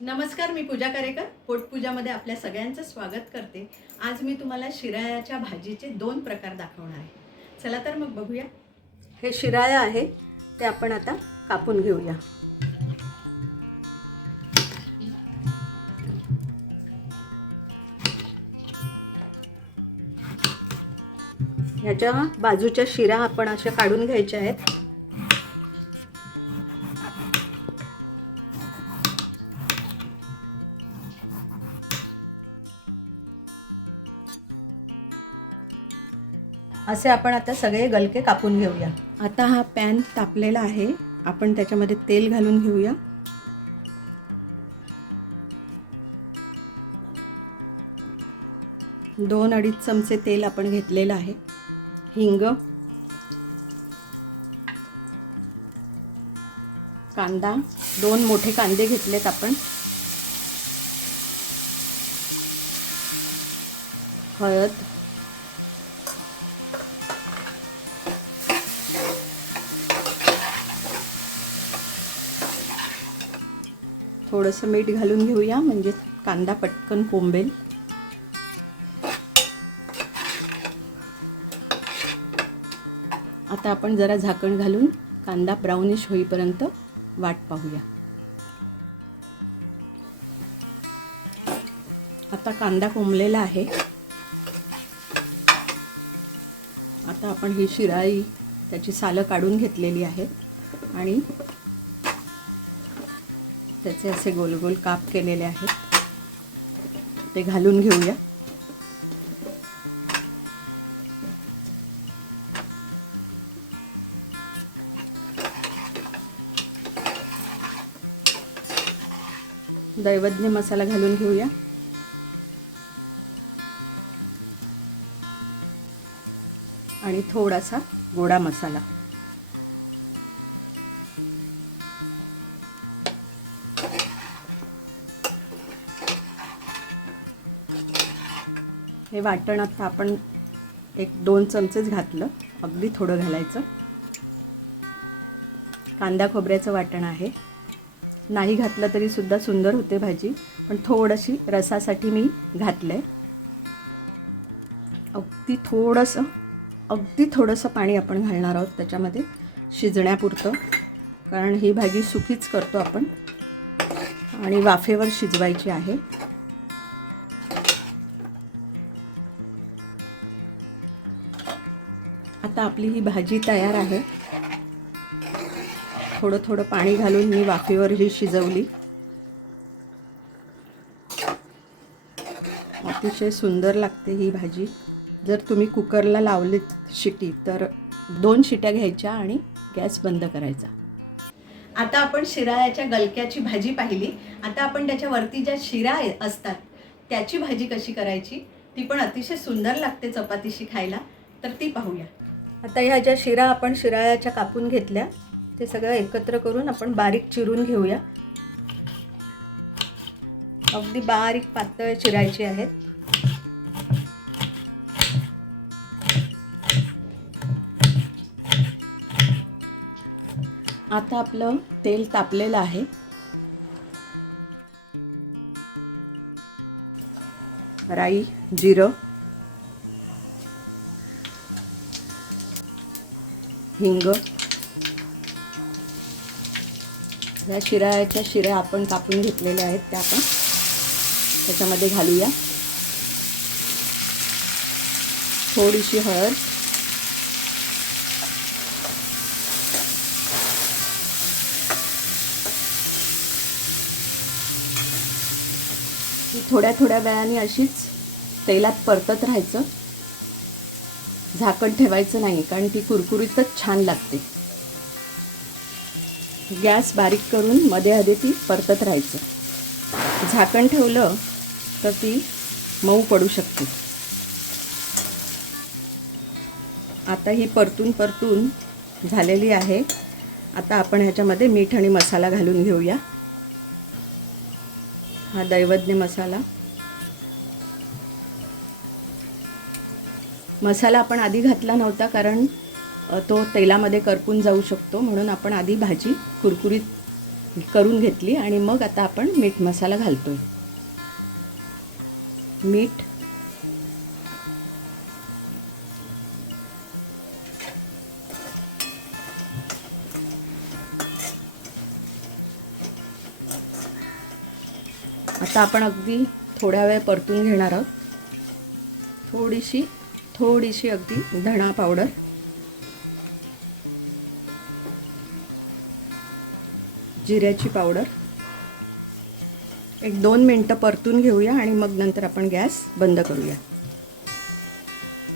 नमस्कार, मी पूजा कारेकर पोटपूजामध्ये आपल्या सगळ्यांचं स्वागत करते। आज मी तुम्हाला शिराळ्याच्या भाजीचे 2 प्रकार दाखवणार आहे। चला तर मग बघूया। हे शिराळं आहे ते आपण आता कापून घेऊया। ह्याच्या बाजूच्या शिरा आपण अशा काढून घ्यायच्या आहेत। असे आपण आता सगळे गलके कापून घेऊया। आता हा पॅन तापलेला आहे, आपण त्याच्यामध्ये तेल घालून घेऊया। दोन अडीच चमचे तेल आपण घेतलेलं आहे। हिंग, कांदा, 2 मोठे कांदे घेतलेत आपण, हळद, थोडंसं मीठ घालून घेऊया म्हणजे कांदा पटकन कोंबेल। आता आपण जरा झाकण घालून कांदा ब्राउनिश होईपर्यंत वाट पाहूया। आता कांदा कोंबलेला आहे। आता आपण ही शिराळी त्याची सालं काढून घेतलेली आहे आणि त्याचे असे गोल गोल काप केलेले आहेत, ते घालून घेऊया। दैवज्ञ मसाला घालून घेऊया आणि थोडासा गोडा मसाला। हे वाटण आता आपण 1-2 चमचेच घातलं, अगदी थोडं घालायचं। कांदा खोबऱ्याचं वाटण आहे, नाही घातलं तरी सुद्धा सुंदर होते भाजी, पण थोडीशी रसासाठी मी घातलंय। अगदी थोडंसं पाणी आपण घालणार आहोत त्याच्यामध्ये शिजण्यापुरतं, कारण ही भाजी सुकीच करतो आपण आणि वाफेवर शिजवायची आहे। आता आपली ही भाजी तयार आहे। थोडं थोडं पाणी घालून मी वाफेवर ही शिजवली। अतिशय सुंदर लागते ही भाजी। जर तुम्ही कुकरला लावलीत शिटी तर 2 शिट्या घ्यायच्या आणि गॅस बंद करायचा। आता आपण शिराळ्याच्या गलक्याची भाजी पाहिली। आता आपण त्याच्यावरती ज्या शिरा असतात त्याची भाजी कशी करायची, ती पण अतिशय सुंदर लागते चपातीशी खायला, तर ती पाहूया। आता ह्या ज्या शिरा आपण शिराळ्याच्या कापून घेतल्या ते सगळं एकत्र करून आपण बारीक चिरून घेऊया। अगदी बारीक पातळ चिरायची आहेत। आता आपलं तेल तापलेलं आहे, राई, जिरं, हिंग, या शिराळ्याच्या शिऱ्या आपण कापून घेतलेल्या आहेत त्या आपण त्याच्यामध्ये घालूया। थोडीशी हळद, थोड्या थोड्या वेळाने अशीच तेलात परतत राहायचं, झाकण ठेवायचं नाही, कारण ती कुरकुरीतच छान लागते। गॅस बारीक करून मध्ये आधी ती परतत राहायचं। झाकण ठेवलं तर ती मऊ पडू शकते। आता ही परतून झालेली आहे। आता आपण ह्याच्यामध्ये मीठ आणि मसाला घालून घेऊया। हा दैवज्ञ मसाला आपण आधी घातला नव्हता, कारण तो तेलामध्ये करपून जाऊ शकतो, म्हणून आपण आधी भाजी कुरकुरीत करून घेतली आणि मग आता आपण मीठ मसाला घालतोय. मीठ, आता आपण अगदी थोड्या वेळ परतून घेणार आहोत. थोडीशी अगदी धणा पावडर, जिऱ्याची पावडर, एक 2 मिनटं परतून घेऊया आणि मग नंतर आपण गॅस बंद करूया,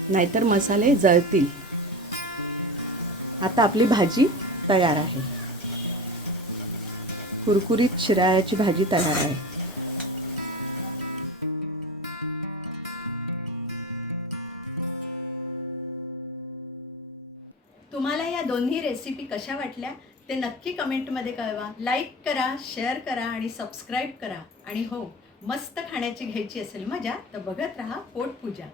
नाहीतर मसाले जळतील. आता आपली भाजी तयार आहे. कुरकुरीत शिराळ्याची भाजी तयार आहे. तुम्हाला या दोन्ही रेसिपी कशा वाटल्या ते नक्की कमेंटमध्ये कळवा. लाईक करा, शेअर करा आणि सबस्क्राईब करा. आणि हो, मस्त खाण्याची घ्यायची असेल मजा तर बघत राहा पोटपूजा.